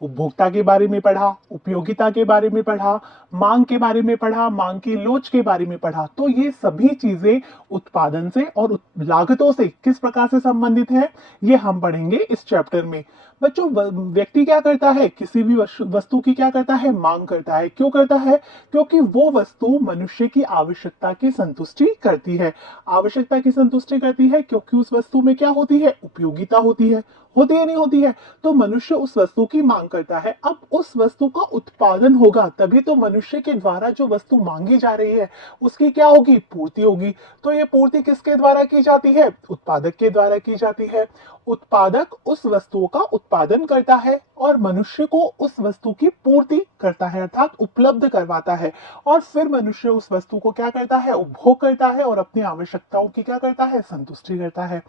उपभोक्ता के बारे में पढ़ा, उपयोगिता के बारे में पढ़ा, मांग के बारे में पढ़ा, मांग की लोच के बारे में पढ़ा। तो ये सभी चीजें उत्पादन से और लागतों से किस प्रकार से संबंधित है, ये हम पढ़ेंगे इस चैप्टर में। बच्चों, व्यक्ति क्या करता है, किसी भी वस्तु की क्या करता है, मांग करता है। क्यों करता है? क्योंकि वो वस्तु मनुष्य की आवश्यकता की संतुष्टि करती है। आवश्यकता की संतुष्टि करती है क्योंकि उस वस्तु में क्या होती है, उपयोगिता होती है। होती है नहीं होती है? तो मनुष्य उस वस्तु की मांग करता है। अब उस वस्तु का उत्पादन होगा तभी तो मनुष्य के द्वारा जो वस्तु मांगी जा रही है उसकी क्या होगी, पूर्ति होगी। तो ये पूर्ति किसके द्वारा की जाती है, उत्पादक के द्वारा की जाती है। उत्पादक उस वस्तुओं का उत्पादन करता है और मनुष्य को उस वस्तु की पूर्ति करता है, अर्थात उपलब्ध करवाता है। और फिर मनुष्य उस वस्तु को क्या करता है, उपभोग करता है और अपनी आवश्यकताओं की क्या करता है, संतुष्टि करता है।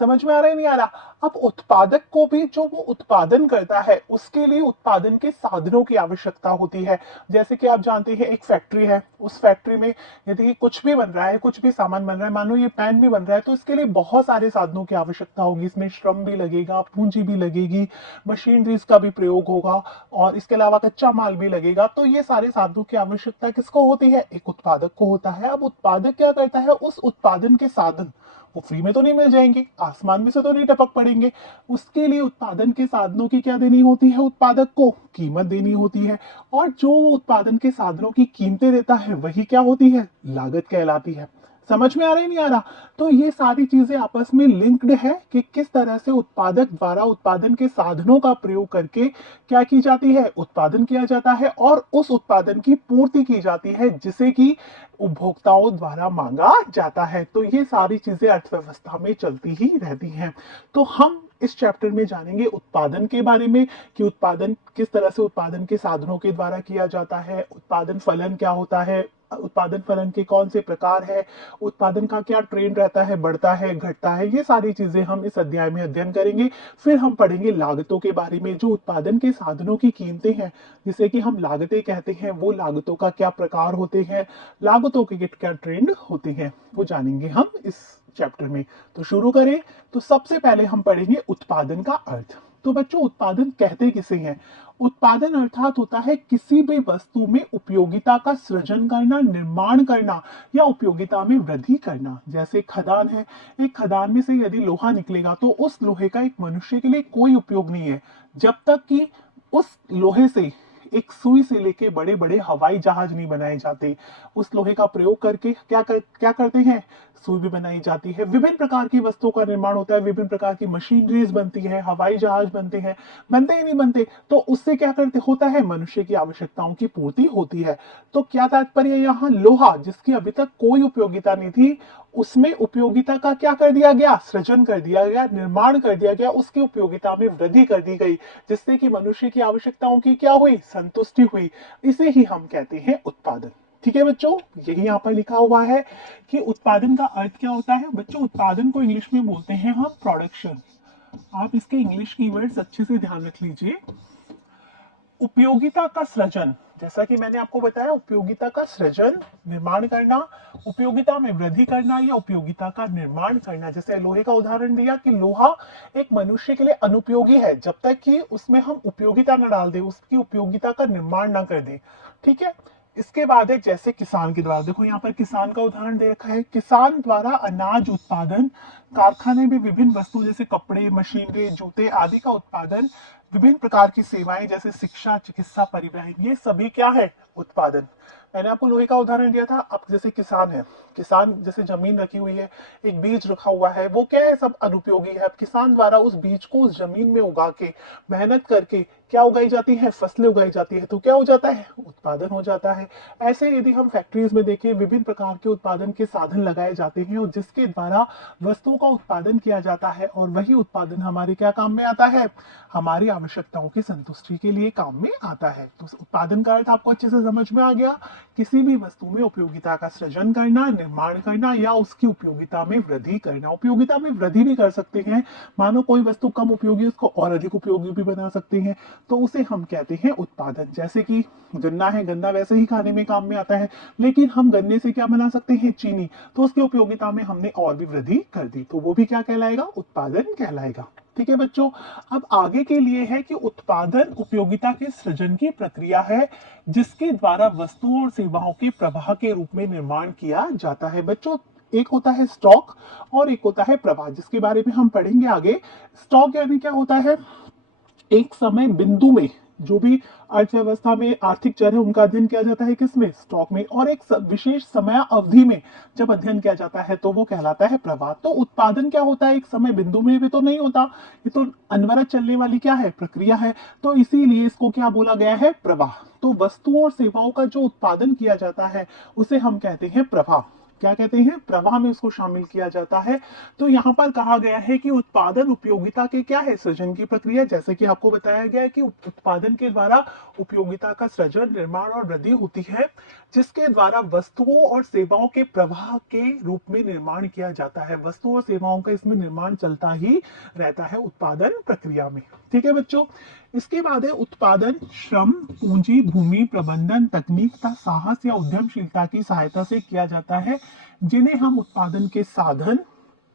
समझ में आ रहा है नहीं आ रहा? अब उत्पादक को भी जो वो उत्पादन करता है उसके लिए उत्पादन के साधनों की आवश्यकता होती है। जैसे कि आप जानते हैं एक फैक्ट्री है, उस फैक्ट्री में यदि कुछ भी बन रहा है, कुछ भी सामान बन रहा है, मानो ये पेन भी बन रहा है, तो इसके लिए बहुत सारे साधनों की आवश्यकता होगी। इसमें श्रम भी लगेगा, पूंजी भी लगेगी, मशीनरीज का भी प्रयोग होगा और इसके अलावा कच्चा माल भी लगेगा। तो ये सारे साधनों की आवश्यकता किसको होती है, एक उत्पादक को होता है। अब उत्पादक क्या करता है, उस उत्पादन के साधन वो फ्री में तो नहीं मिल जाएंगे, आसमान में से तो नहीं टपक पड़ेंगे। उसके लिए उत्पादन के साधनों की क्या देनी होती है, उत्पादक को कीमत देनी होती है। और जो वो उत्पादन के साधनों की कीमतें देता है वही क्या होती है, लागत कहलाती है। समझ में आ रहा है नहीं आ रहा? तो ये सारी चीजें आपस में लिंक्ड है कि किस तरह से उत्पादक द्वारा उत्पादन के साधनों का प्रयोग करके क्या की जाती है, उत्पादन किया जाता है और उस उत्पादन की पूर्ति की जाती है जिसे कि उपभोक्ताओं द्वारा मांगा जाता है। तो ये सारी चीजें अर्थव्यवस्था में चलती ही रहती हैं। तो हम इस चैप्टर में जानेंगे उत्पादन के बारे में कि उत्पादन किस तरह से उत्पादन के साधनों के द्वारा किया जाता है, उत्पादन फलन क्या होता है, उत्पादन फलन के कौन से प्रकार है, उत्पादन का क्या ट्रेंड रहता है, बढ़ता है घटता है, ये सारी चीजें हम इस अध्याय में अध्ययन करेंगे। फिर हम पढ़ेंगे लागतों के बारे में, जो उत्पादन के साधनों की कीमतें हैं जिसे कि हम लागतें कहते हैं, वो लागतों का क्या प्रकार होते हैं, लागतों के क्या ट्रेंड होते हैं, वो जानेंगे हम इस चैप्टर में। तो शुरू करें। तो सबसे पहले हम पढ़ेंगे उत्पादन का अर्थ। तो बच्चों, उत्पादन कहते किसे हैं? उत्पादन अर्थात होता है किसी भी वस्तु में उपयोगिता का सृजन करना, निर्माण करना या उपयोगिता में वृद्धि करना। जैसे खदान है, एक खदान में से यदि लोहा निकलेगा तो उस लोहे का एक मनुष्य के लिए कोई उपयोग नहीं है जब तक कि उस लोहे से एक सुई से लेके बड़े बड़े हवाई जहाज नहीं बनाए जाते। उस लोहे का प्रयोग करके क्या करते हैं, सुई भी बनाई जाती है, विभिन्न प्रकार की वस्तुओं का निर्माण होता है, विभिन्न प्रकार की मशीनरीज बनती है, हवाई जहाज बनते हैं, बनते ही नहीं बनते। तो उससे क्या करते होता है, मनुष्य की आवश्यकताओं की पूर्ति होती है। तो क्या तात्पर्य, यहाँ लोहा जिसकी अभी तक कोई उपयोगिता नहीं थी उसमें उपयोगिता का क्या कर दिया गया, सृजन कर दिया गया, निर्माण कर दिया गया, उसकी उपयोगिता में वृद्धि कर दी गई जिससे कि मनुष्य की आवश्यकताओं की क्या हुई, संतुष्टि हुई। इसे ही हम कहते हैं उत्पादन। ठीक है बच्चों, यही यहाँ पर लिखा हुआ है कि उत्पादन का अर्थ क्या होता है। बच्चों, उत्पादन को इंग्लिश में बोलते हैं हम प्रोडक्शन। आप इसके इंग्लिश कीवर्ड्स अच्छे से ध्यान रख लीजिए। उपयोगिता का सृजन, जैसा कि मैंने आपको बताया, उपयोगिता का सृजन, निर्माण करना, उपयोगिता में वृद्धि करना या उपयोगिता का निर्माण करना। जैसे लोहे का उदाहरण दिया कि लोहा एक मनुष्य के लिए अनुपयोगी है जब तक कि उसमें हम उपयोगिता न डाल दे, उसकी उपयोगिता का निर्माण ना कर दे। ठीक है। इसके बाद है जैसे किसान के द्वारा, देखो यहाँ पर किसान का उदाहरण दे रखा है। किसान द्वारा अनाज उत्पादन, कारखाने में विभिन्न वस्तु जैसे कपड़े, मशीनरी, जूते आदि का उत्पादन, विभिन्न प्रकार की सेवाएं जैसे शिक्षा, चिकित्सा, परिवहन, ये सभी क्या है, उत्पादन। मैंने आपको लोहे का उदाहरण दिया था। अब जैसे किसान है, किसान जैसे जमीन रखी हुई है, एक बीज रखा हुआ है, वो क्या है, सब अनुपयोगी है। अब किसान द्वारा उस बीज को उस जमीन में उगा के, मेहनत करके क्या उगाई जाती है, फसलें उगाई जाती है, तो क्या हो जाता है, उत्पादन हो जाता है। ऐसे यदि हम फैक्ट्रीज में देखें, विभिन्न प्रकार के उत्पादन के साधन लगाए जाते हैं और जिसके द्वारा वस्तुओं का उत्पादन किया जाता है और वही उत्पादन हमारे क्या काम में आता है, हमारी आवश्यकताओं की संतुष्टि के लिए काम में आता है। तो उत्पादन का अर्थ आपको अच्छे से समझ में आ गया। किसी भी वस्तु में उपयोगिता का सृजन करना, निर्माण करना या उसकी उपयोगिता में वृद्धि करना। उपयोगिता में वृद्धि भी कर सकते हैं, मानो कोई वस्तु कम उपयोगी उसको और अधिक उपयोगी भी बना सकते हैं, तो उसे हम कहते हैं उत्पादन। जैसे कि गन्ना है, गन्ना वैसे ही खाने में काम में आता है, लेकिन हम गन्ने से क्या बना सकते हैं, चीनी, तो उसकी उपयोगिता में हमने और भी वृद्धि कर दी, तो वो भी क्या कहलाएगा, उत्पादन कहलाएगा। ठीक है बच्चों। अब आगे के लिए है कि उत्पादन उपयोगिता के सृजन की प्रक्रिया है जिसके द्वारा वस्तुओं और सेवाओं के प्रवाह के रूप में निर्माण किया जाता है। बच्चों, एक होता है स्टॉक और एक होता है प्रवाह, जिसके बारे में हम पढ़ेंगे आगे। स्टॉक यानी क्या होता है, एक समय बिंदु में जो भी अर्थव्यवस्था में आर्थिक चर है उनका अध्ययन किया जाता है किसमें, स्टॉक में, और एक विशेष समय अवधि में जब अध्ययन किया जाता है तो वो कहलाता है प्रवाह। तो उत्पादन क्या होता है, एक समय बिंदु में भी तो नहीं होता, ये तो अनवरत चलने वाली क्या है, प्रक्रिया है, तो इसीलिए इसको क्या बोला गया है, प्रवाह। तो वस्तुओं और सेवाओं का जो उत्पादन किया जाता है उसे हम कहते हैं प्रवाह। क्या कहते हैं, प्रवाह में उसको शामिल किया जाता है। तो यहाँ पर कहा गया है कि उत्पादन उपयोगिता के क्या है, सृजन की प्रक्रिया। जैसे कि आपको बताया गया है कि उत्पादन के द्वारा उपयोगिता का सृजन, निर्माण और वृद्धि होती है जिसके द्वारा वस्तुओं और सेवाओं के प्रवाह के रूप में निर्माण किया जाता है। वस्तुओं और सेवाओं का इसमें निर्माण चलता ही रहता है उत्पादन प्रक्रिया में। ठीक है बच्चों। इसके बाद है उत्पादन श्रम, पूंजी, भूमि, प्रबंधन, तकनीक तथा साहस या उद्यमशीलता की सहायता से किया जाता है जिन्हें हम उत्पादन के साधन,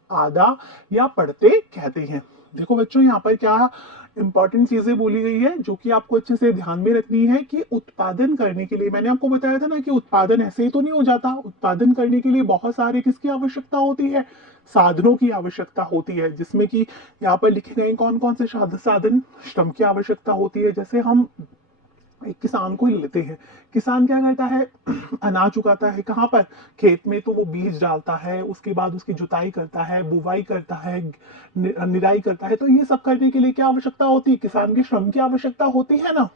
आधा या पढ़ते कहते हैं। देखो बच्चों, यहाँ पर क्या इंपॉर्टेंट चीजें बोली गई है जो कि आपको अच्छे से ध्यान में रखनी है कि उत्पादन करने के लिए, मैंने आपको बताया था ना कि उत्पादन ऐसे ही तो नहीं हो जाता। उत्पादन करने के लिए बहुत सारे किसकी आवश्यकता होती है, साधनों की आवश्यकता होती है, जिसमें कि यहाँ पर लिखे गए कौन कौन से साधन। श्रम की आवश्यकता होती है, जैसे हम एक किसान को ही लेते हैं। किसान क्या करता है, अनाज उगाता है, कहाँ पर, खेत में। तो वो बीज डालता है, उसके बाद उसकी जुताई करता है, बुवाई करता है, निराई करता है। तो ये सब करने के लिए क्या आवश्यकता होती है, किसान के श्रम की आवश्यकता होती है ना।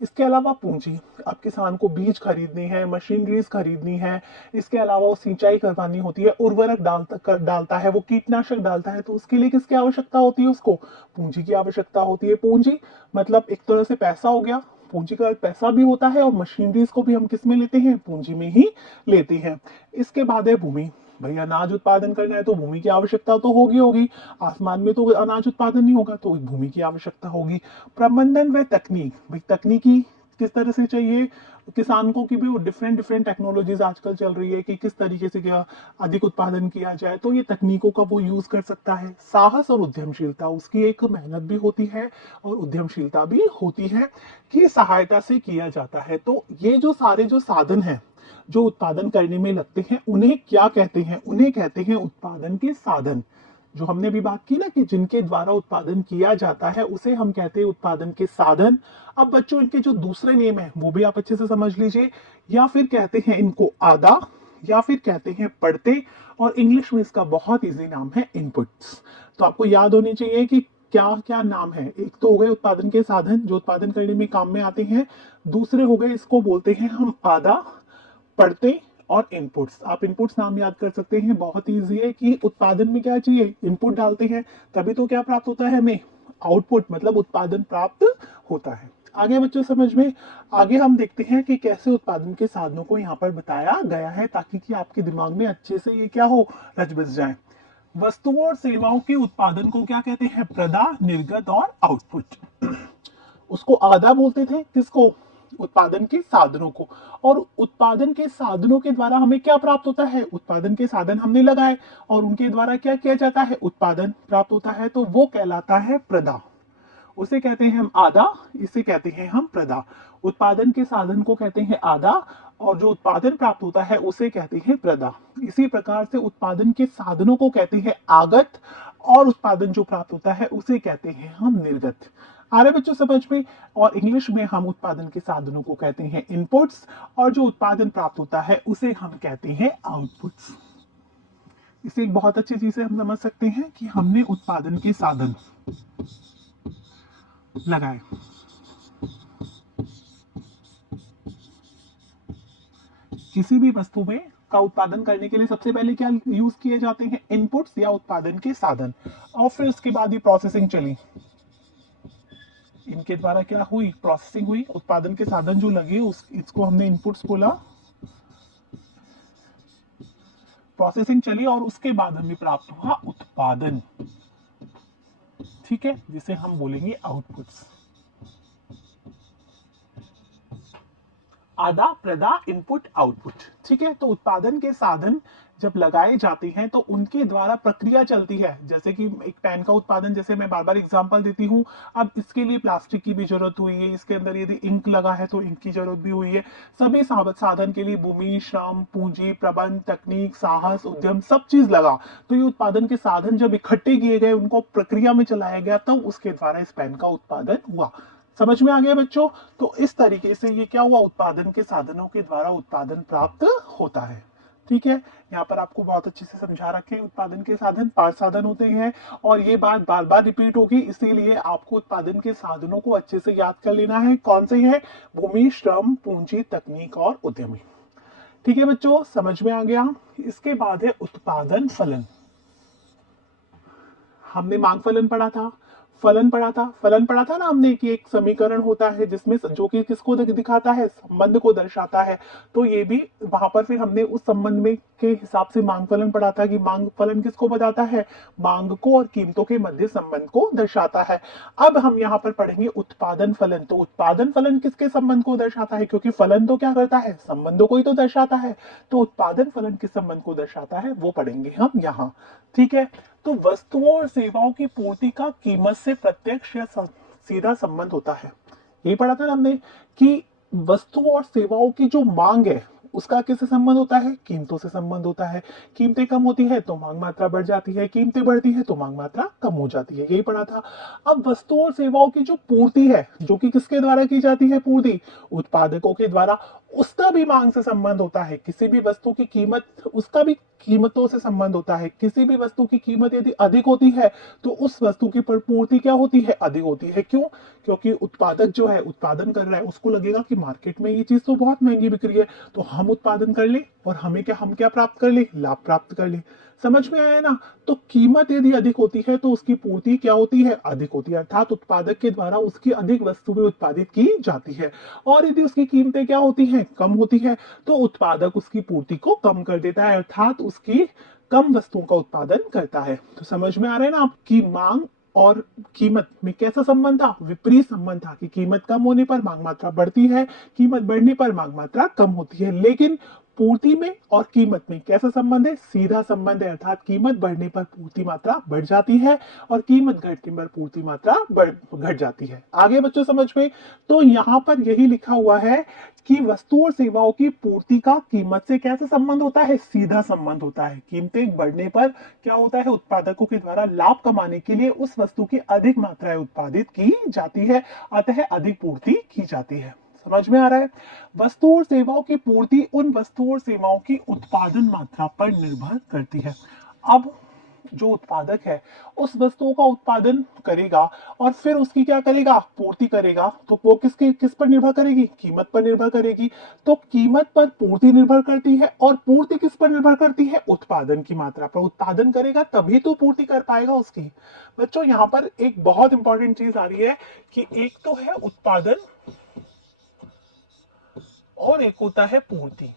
इसके अलावा पूंजी, अब किसान को बीज खरीदनी है, मशीनरीज खरीदनी है, इसके अलावा वो सिंचाई करवानी होती है, उर्वरक डालता है, वो कीटनाशक डालता है, तो उसके लिए किसकी आवश्यकता होती है, उसको पूंजी की आवश्यकता होती है। पूंजी मतलब एक तरह से पैसा हो गया, पूंजी का पैसा भी होता है, और मशीनरीज को भी हम किस में लेते हैं, पूंजी में ही लेते हैं। इसके बाद है भूमि। भाई अनाज उत्पादन करना है तो भूमि की आवश्यकता तो होगी होगी, आसमान में तो अनाज उत्पादन नहीं होगा, तो भूमि की आवश्यकता होगी। प्रबंधन व तकनीक, भाई तकनीकी किस तरह से चाहिए किसान को, कि भी वो डिफरेंट डिफरेंट टेक्नोलॉजीज आजकल चल रही है कि किस तरीके से क्या अधिक उत्पादन किया जाए, तो ये तकनीकों का वो यूज कर सकता है। साहस और उद्यमशीलता, उसकी एक मेहनत भी होती है और उद्यमशीलता भी होती है कि सहायता से किया जाता है। तो ये जो सारे जो साधन हैं जो उत्पादन करने में लगते हैं उन्हें क्या कहते हैं, उन्हें कहते हैं उत्पादन के साधन। जो हमने भी बात की ना कि जिनके द्वारा उत्पादन किया जाता है उसे हम कहते हैं उत्पादन के साधन। अब बच्चों इनके जो दूसरे नेम है वो भी आप अच्छे से समझ लीजिए, या फिर कहते हैं इनको आधा, या फिर कहते हैं पढ़ते, और इंग्लिश में इसका बहुत इजी नाम है इनपुट्स। तो आपको याद होनी चाहिए कि क्या क्या नाम है। एक तो हो गए उत्पादन के साधन जो उत्पादन करने में काम में आते हैं, दूसरे हो गए इसको बोलते हैं हम आधा, पढ़ते, और इनपुट्स। आप इनपुट्स नाम याद कर सकते हैं, बहुत इजी है कि उत्पादन में क्या चाहिए, इनपुट डालते हैं तभी तो क्या प्राप्त होता है हमें, आउटपुट, मतलब उत्पादन प्राप्त होता है। आगे बच्चों समझ में, आगे हम देखते हैं कि कैसे उत्पादन के साधनों को यहाँ पर बताया गया है ताकि कि आपके दिमाग में अच्छे से ये क्या हो, रच बस जाए। वस्तुओं और सेवाओं के उत्पादन को क्या कहते हैं, प्रदा, निर्गत और आउटपुट। उसको आधा बोलते थे किसको, उत्पादन के साधनों को। और उत्पादन के साधनों के द्वारा हमें क्या प्राप्त होता है, उत्पादन के साधन हमने लगाए और उनके द्वारा क्या किया जाता है, उत्पादन प्राप्त होता है, तो वो कहलाता है प्रदा। उसे कहते हैं हम आधा, इसे कहते हैं हम प्रदा। उत्पादन के साधन को कहते हैं आधा और जो उत्पादन प्राप्त होता है उसे कहते हैं प्रदा। इसी प्रकार से उत्पादन के साधनों को कहते हैं आगत और उत्पादन जो प्राप्त होता है उसे कहते हैं हम निर्गत। आ रहे बच्चों समझ में। और इंग्लिश में हम उत्पादन के साधनों को कहते हैं इनपुट्स और जो उत्पादन प्राप्त होता है उसे हम कहते हैं आउटपुट्स। इसे एक बहुत अच्छी चीज से हम समझ सकते हैं कि हमने उत्पादन के साधन लगाए। किसी भी वस्तु में का उत्पादन करने के लिए सबसे पहले क्या यूज किए जाते हैं, इनपुट्स या उत्पादन के साधन, और फिर उसके बाद ये प्रोसेसिंग चली, इनके द्वारा क्या हुई, प्रोसेसिंग हुई, उत्पादन के साधन जो लगे इसको हमने इनपुट्स बोला, प्रोसेसिंग चली और उसके बाद हमें प्राप्त हुआ उत्पादन, ठीक है, जिसे हम बोलेंगे आउटपुट्स। आधा, प्रदा, इनपुट, आउटपुट, ठीक है। तो उत्पादन के साधन जब लगाए जाते हैं तो उनके द्वारा प्रक्रिया चलती है। जैसे कि एक पेन का उत्पादन, जैसे मैं बार बार एग्जांपल देती हूँ, अब इसके लिए प्लास्टिक की भी जरूरत हुई है, इसके अंदर यदि इंक लगा है तो इंक की जरूरत भी हुई है। सभी साधन के लिए भूमि, श्रम, पूंजी, प्रबंध, तकनीक, साहस, उद्यम, सब चीज लगा। तो ये उत्पादन के साधन जब इकट्ठे किए गए, उनको प्रक्रिया में चलाया गया, तब उसके द्वारा इस पेन का उत्पादन हुआ। समझ में आ गया बच्चों? तो इस तरीके से ये क्या हुआ, उत्पादन के साधनों के द्वारा उत्पादन प्राप्त होता है। ठीक है, यहाँ पर आपको बहुत अच्छे से समझा रखे हैं उत्पादन के साधन 5 साधन होते हैं, और ये बात बार बार रिपीट होगी, इसीलिए आपको उत्पादन के साधनों को अच्छे से याद कर लेना है। कौन से हैं? भूमि, श्रम, पूंजी, तकनीक और उद्यमी। ठीक है बच्चों, समझ में आ गया? इसके बाद है उत्पादन फलन। हमने मांग फलन पढ़ा था, फलन पढ़ा था ना हमने, कि एक समीकरण होता है जिसमें जो कि किसको दिखाता है, संबंध को दर्शाता है। तो ये भी वहां पर फिर हमने उस संबंध में के हिसाब से मांग फलन पढ़ा था, कि मांग फलन किसको बताता है, मांग को और कीमतों के मध्य संबंध को दर्शाता है। अब हम यहाँ पर पढ़ेंगे उत्पादन फलन। तो उत्पादन फलन किसके संबंध को दर्शाता है, क्योंकि फलन तो क्या करता है, संबंधों को ही तो दर्शाता है। तो उत्पादन फलन किस संबंध को दर्शाता है वो पढ़ेंगे हम यहाँ। ठीक है, तो वस्तुओं और सेवाओं की पूर्ति का कीमत से प्रत्यक्ष या सीधा संबंध होता है। यही पढ़ा था ना हमने, कि वस्तुओं और सेवाओं की जो मांग है उसका किससे संबंध होता है, कीमतों से संबंध होता है। कीमतें कम होती है तो मांग मात्रा बढ़ जाती है, कीमतें बढ़ती है तो मांग मात्रा कम हो जाती है, यही पढ़ा था। अब वस्तुओं और सेवाओं की जो पूर्ति है, जो कि किसके द्वारा की जाती है पूर्ति, उत्पादकों के द्वारा, उसका भी मांग से संबंध होता है। किसी भी वस्तु की कीमत, उसका भी कीमतों से संबंध होता है। किसी भी वस्तु की कीमत यदि अधिक होती है तो उस वस्तु की पूर्ति क्या होती है, अधिक होती है। क्यों? क्योंकि उत्पादक जो है उत्पादन कर रहा है, उसको लगेगा कि मार्केट में ये चीज तो बहुत महंगी बिक रही है, तो हम उत्पादन कर ले और हम क्या प्राप्त कर ले, लाभ प्राप्त कर ले। समझ में आया ना? तो कीमत यदि अधिक होती है तो उसकी पूर्ति क्या होती है, अधिक होती है, अर्थात उत्पादक के द्वारा उसकी अधिक वस्तुएं उत्पादित की जाती है। और यदि उसकी कीमतें क्या होती हैं, कम होती है, तो उत्पादक उसकी पूर्ति को कम कर देता है, अर्थात उसकी कम वस्तुओं का उत्पादन करता है। तो समझ में आ रहा है ना आपकी मांग और कीमत में कैसा संबंध था, विपरीत संबंध था, कि कीमत कम होने पर मांग मात्रा बढ़ती है, कीमत बढ़ने पर मांग मात्रा कम होती है। लेकिन पूर्ति में और कीमत में कैसा संबंध है, सीधा संबंध है, अर्थात कीमत बढ़ने पर पूर्ति मात्रा बढ़ जाती है और कीमत घटने पर पूर्ति मात्रा घट जाती है। आगे बच्चों समझ में? तो यहाँ पर यही लिखा हुआ है कि वस्तु और सेवाओं की पूर्ति का कीमत से कैसा संबंध होता है, सीधा संबंध होता है। कीमतें बढ़ने पर क्या होता है, उत्पादकों के द्वारा लाभ कमाने के लिए उस वस्तु की अधिक मात्रा उत्पादित की जाती है, अतः अधिक पूर्ति की जाती है। समझ में आ रहा है? वस्तु और सेवाओं की पूर्ति उन वस्तुओं और सेवाओं की उत्पादन मात्रा पर निर्भर करती है। अब जो उत्पादक है उस वस्तुओं का उत्पादन करेगा और फिर उसकी क्या करेगा, पूर्ति करेगा, तो वो किस पर निर्भर करेगी, कीमत पर निर्भर करेगी। तो कीमत पर पूर्ति निर्भर करती है और पूर्ति किस पर निर्भर करती है, उत्पादन की मात्रा पर। उत्पादन करेगा तभी तो पूर्ति कर पाएगा उसकी। बच्चों यहाँ पर एक बहुत इंपॉर्टेंट चीज आ रही है कि एक तो है उत्पादन और एक होता है पूर्ति।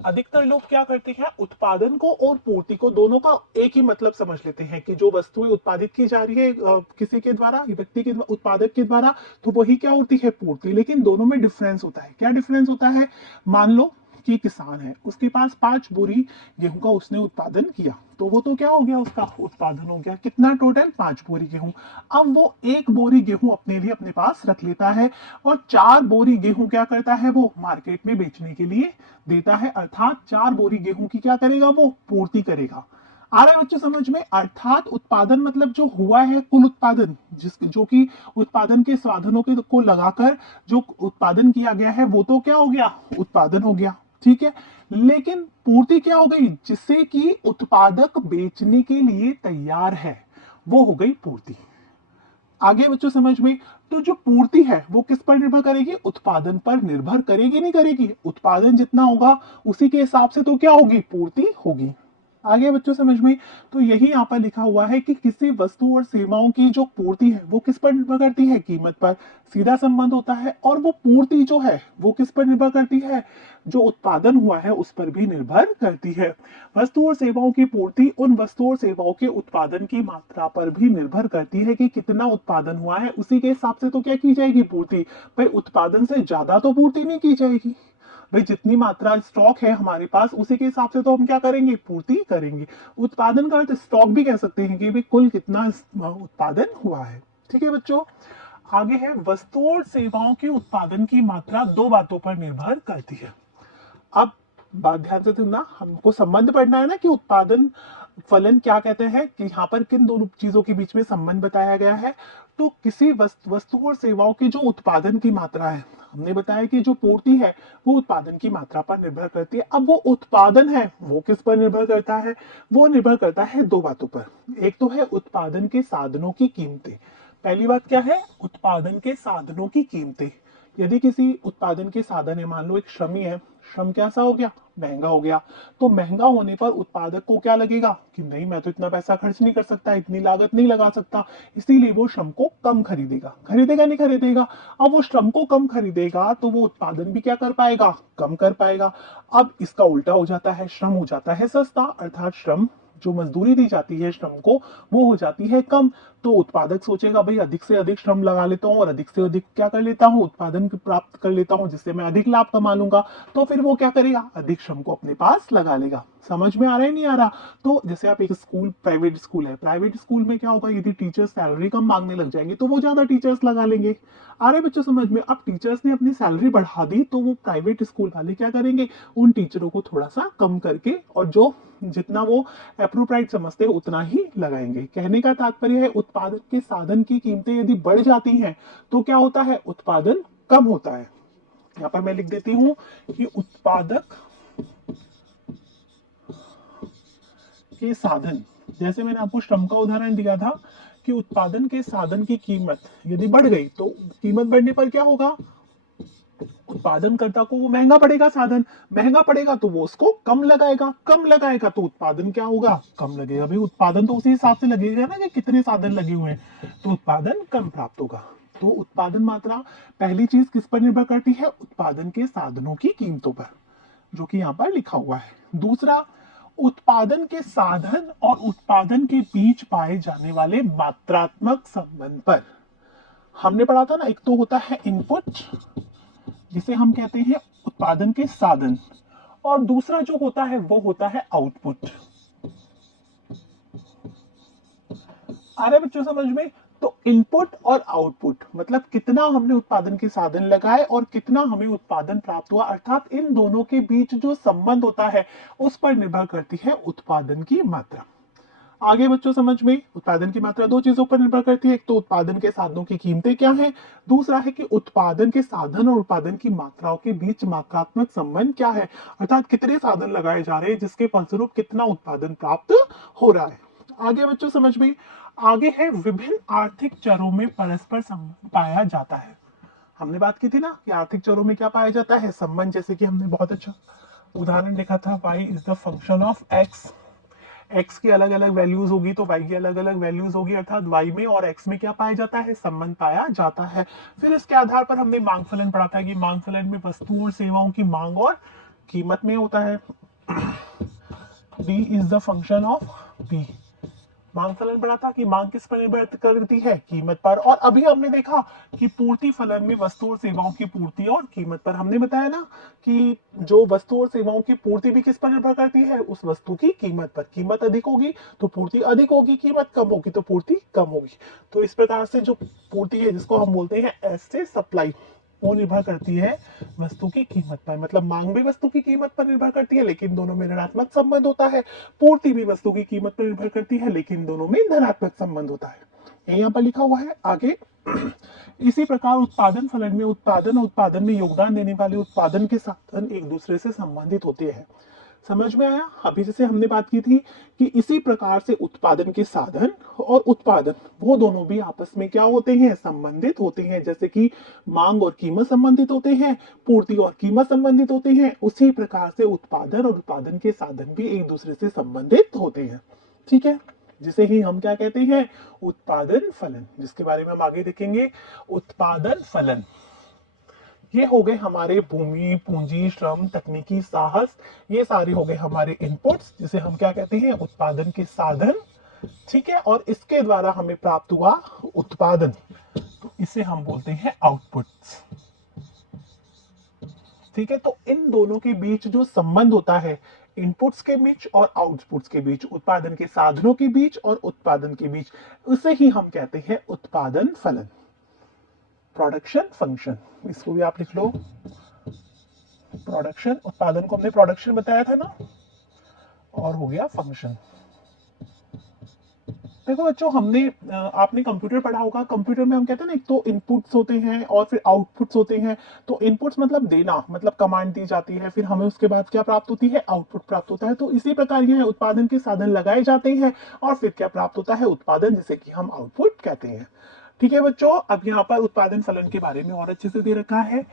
अधिकतर लोग क्या करते हैं, उत्पादन को और पूर्ति को दोनों का एक ही मतलब समझ लेते हैं, कि जो वस्तुएं उत्पादित की जा रही है किसी के द्वारा, व्यक्ति के उत्पादक के द्वारा, तो वही क्या होती है, पूर्ति। लेकिन दोनों में डिफरेंस होता है। क्या डिफरेंस होता है? मान लो कि किसान है, उसके पास 5 बोरी गेहूं का उसने उत्पादन किया, तो वो तो क्या हो गया, उसका उत्पादन हो गया। कितना? टोटल 5 बोरी गेहूं। अब वो 1 बोरी गेहूं अपने लिए अपने पास रख लेता है और 4 बोरी गेहूं क्या करता है, वो मार्केट में बेचने के लिए देता है, अर्थात 4 बोरी गेहूं की क्या करेगा, वो पूर्ति करेगा। आ रहा है बच्चों समझ में? अर्थात उत्पादन मतलब जो हुआ है कुल उत्पादन, जो कि उत्पादन के साधनों के को लगाकर जो उत्पादन किया गया है वो तो क्या हो गया, उत्पादन हो गया। ठीक है, लेकिन पूर्ति क्या हो गई, जिससे कि उत्पादक बेचने के लिए तैयार है, वो हो गई पूर्ति। आगे बच्चों समझ में? तो जो पूर्ति है वो किस पर निर्भर करेगी, उत्पादन पर निर्भर करेगी, नहीं करेगी? उत्पादन जितना होगा उसी के हिसाब से तो क्या होगी, पूर्ति होगी। आगे बच्चों समझ में? तो यही यहाँ पर लिखा हुआ है कि किसी वस्तु और सेवाओं की जो पूर्ति है वो किस पर निर्भर करती है, कीमत पर, सीधा संबंध होता है। और वो पूर्ति जो है वो किस पर निर्भर करती है, जो उत्पादन हुआ है उस पर भी निर्भर करती है। वस्तु और सेवाओं की पूर्ति उन वस्तु और सेवाओं के उत्पादन की मात्रा पर भी निर्भर करती है, कि कितना उत्पादन हुआ है उसी के हिसाब से तो क्या की जाएगी, पूर्ति। भाई उत्पादन से ज्यादा तो पूर्ति नहीं की जाएगी, भाई जितनी मात्रा स्टॉक है हमारे पास उसी के हिसाब से तो हम क्या करेंगे, पूर्ति करेंगे। उत्पादन का अर्थ स्टॉक भी कह सकते हैं कि भाई कुल कितना उत्पादन हुआ है। ठीक है बच्चों, आगे है वस्तुओं और सेवाओं के उत्पादन की मात्रा दो बातों पर निर्भर करती है। अब बात ध्यान से सुनना, हमको संबंध पढ़ना है ना कि उत्पादन फलन क्या कहते हैं, कि यहाँ पर किन दोनों चीजों के बीच में संबंध बताया गया है। तो किसी वस्तु और सेवाओं की जो उत्पादन की मात्रा है, हमने बताया कि जो पूर्ति है वो उत्पादन की मात्रा पर निर्भर करती है। अब वो उत्पादन है वो किस पर निर्भर करता है, वो निर्भर करता है दो बातों पर। एक तो है उत्पादन के साधनों की कीमतें। पहली बात क्या है, उत्पादन के साधनों की कीमतें। यदि किसी उत्पादन के साधन है, मान लो एक श्रमी है, श्रम कैसा हो गया, महंगा हो गया, तो महंगा होने पर उत्पादक को क्या लगेगा कि नहीं मैं तो इतना पैसा खर्च नहीं कर सकता, इतनी लागत नहीं लगा सकता, इसीलिए वो श्रम को कम खरीदेगा। खरीदेगा नहीं खरीदेगा, अब वो श्रम को कम खरीदेगा तो वो उत्पादन भी क्या कर पाएगा, कम कर पाएगा। अब इसका उल्टा हो जाता है, श्रम हो जाता है सस्ता, अर्थात श्रम जो मजदूरी दी जाती है श्रम को वो हो जाती है कम। तो उत्पादक सोचेगा भाई अधिक से अधिक श्रम लगा लेता हूँ और अधिक से अधिक क्या कर लेता हूँ, उत्पादन प्राप्त कर लेता हूँ, जिससे मैं अधिक लाभ कमा लूंगा। तो फिर वो क्या करेगा, अधिक श्रम को अपने पास लगा लेगा। समझ में आ रहा है नहीं आ रहा। तो जैसे आप एक स्कूल, प्राइवेट स्कूल है, प्राइवेट स्कूल में क्या होगा, यदि टीचर्स सैलरी कम मांगने लग जाएंगे तो वो ज्यादा टीचर्स लगा लेंगे। आ रहे बच्चों समझ में। अब टीचर्स ने अपनी सैलरी बढ़ा दी तो वो प्राइवेट स्कूल वाले क्या करेंगे, उन टीचरों को थोड़ा सा कम करके और जो जितना वो अप्रोप्रिएट समझते हैं उतना ही लगाएंगे। कहने का तात्पर्य है उत्पादन के साधन की कीमतें यदि बढ़ जाती हैं तो क्या होता है, उत्पादन कम होता है। यहाँ पर मैं लिख देती हूं कि उत्पादक के साधन, जैसे मैंने आपको श्रम का उदाहरण दिया था कि उत्पादन के साधन की कीमत यदि बढ़ गई तो कीमत बढ़ने पर क्या होगा, उत्पादनकर्ता को वो महंगा पड़ेगा, साधन महंगा पड़ेगा तो वो उसको कम लगाएगा, कम लगाएगा तो उत्पादन क्या होगा, कम लगेगा। भाई उत्पादन तो उसी हिसाब से लगेगा ना कि कितने साधन लगे हुए हैं, तो उत्पादन कम प्राप्त होगा। तो उत्पादन मात्रा पहली चीज किस पर निर्भर करती है, उत्पादन के साधनों की कीमतों पर, जो कि यहाँ पर लिखा हुआ है। दूसरा, उत्पादन के साधन और उत्पादन के बीच पाए जाने वाले मात्रात्मक संबंध पर। हमने पढ़ा था ना, एक तो होता है इनपुट जिसे हम कहते हैं उत्पादन के साधन, और दूसरा जो होता है वो होता है आउटपुट। आ रहा है बच्चों समझ में। तो इनपुट और आउटपुट मतलब कितना हमने उत्पादन के साधन लगाए और कितना हमें उत्पादन प्राप्त हुआ, अर्थात इन दोनों के बीच जो संबंध होता है उस पर निर्भर करती है उत्पादन की मात्रा। आगे बच्चों समझ में, उत्पादन की मात्रा दो चीजों पर निर्भर करती है, एक तो उत्पादन के साधनों की कीमतें क्या है, दूसरा है कि उत्पादन के साधन और उत्पादन की मात्राओं के बीच मात्रात्मक संबंध क्या है, अर्थात कितने साधन लगाए जा रहे हैं जिसके फलस्वरूप कितना उत्पादन प्राप्त हो रहा है। आगे बच्चों समझ में, आगे है विभिन्न आर्थिक चरों में परस्पर संबंध पाया जाता है। हमने बात की थी ना कि आर्थिक चरों में क्या पाया जाता है, संबंध। जैसे कि हमने बहुत अच्छा उदाहरण देखा था, y is the function of x, x की अलग अलग वैल्यूज होगी तो y की अलग अलग वैल्यूज होगी, अर्थात y में और x में क्या पाया जाता है, संबंध पाया जाता है। फिर इसके आधार पर हमने मांग फलन पढ़ा था कि मांग फलन में वस्तुओं और सेवाओं की मांग और कीमत में होता है। d is the function of p। मांग फलन पढ़ा था कि मांग किस पर निर्भर करती है, कीमत पर। और अभी हमने देखा कि पूर्ति फलन में वस्तु और सेवाओं की पूर्ति और कीमत पर। हमने बताया ना कि जो वस्तु और सेवाओं की पूर्ति भी किस पर निर्भर करती है, उस वस्तु की कीमत पर। कीमत अधिक होगी तो पूर्ति अधिक होगी, कीमत कम होगी तो पूर्ति कम होगी। तो इस प्रकार से जो पूर्ति है जिसको हम बोलते हैं एस से सप्लाई, वो निर्भर करती है वस्तु की कीमत पर। मतलब मांग भी वस्तु की कीमत पर निर्भर करती है लेकिन दोनों में ऋणात्मक संबंध होता है, पूर्ति भी वस्तु की कीमत पर निर्भर करती है लेकिन दोनों में धनात्मक संबंध होता है। ये यहाँ पर लिखा हुआ है। आगे इसी प्रकार उत्पादन फलन में उत्पादन और उत्पादन में योगदान देने वाले उत्पादन के साधन एक दूसरे से संबंधित होते हैं। समझ में आया। अभी जैसे हमने बात की थी कि इसी प्रकार से उत्पादन के साधन और उत्पादन वो दोनों भी आपस में क्या होते हैं, संबंधित होते हैं। जैसे कि मांग और कीमत संबंधित होते हैं, पूर्ति और कीमत संबंधित होते हैं, उसी प्रकार से उत्पादन और उत्पादन के साधन भी एक दूसरे से संबंधित होते हैं। ठीक है, जिसे ही हम क्या कहते हैं, उत्पादन फलन, जिसके बारे में हम आगे देखेंगे। उत्पादन फलन ये हो गए हमारे भूमि, पूंजी, श्रम, तकनीकी साहस, ये सारे हो गए हमारे इनपुट्स, जिसे हम क्या कहते हैं, उत्पादन के साधन। ठीक है, और इसके द्वारा हमें प्राप्त हुआ उत्पादन, तो इसे हम बोलते हैं आउटपुट्स। ठीक है, तो इन दोनों के बीच जो संबंध होता है, इनपुट्स के बीच और आउटपुट्स के बीच, उत्पादन के साधनों के बीच और उत्पादन के बीच, उसे ही हम कहते हैं उत्पादन फलन, प्रोडक्शन फंक्शन। इसको भी आप लिख लो, प्रोडक्शन, उत्पादन को हमने प्रोडक्शन बताया था ना, और हो गया फंक्शन। देखो बच्चों, हमने आपने कंप्यूटर पढ़ा होगा, कंप्यूटर में हम कहते हैं ना, एक तो इनपुट्स होते हैं और फिर आउटपुट्स होते हैं। तो इनपुट्स मतलब देना, मतलब कमांड दी जाती है, फिर हमें उसके बाद क्या प्राप्त होती है, आउटपुट प्राप्त होता है। तो इसी प्रकार यह उत्पादन के साधन लगाए जाते हैं और फिर क्या प्राप्त होता है, उत्पादन, जिसे कि हम आउटपुट कहते हैं। ठीक है बच्चों, अब यहाँ पर उत्पादन फलन के बारे में और अच्छे से दे रखा है।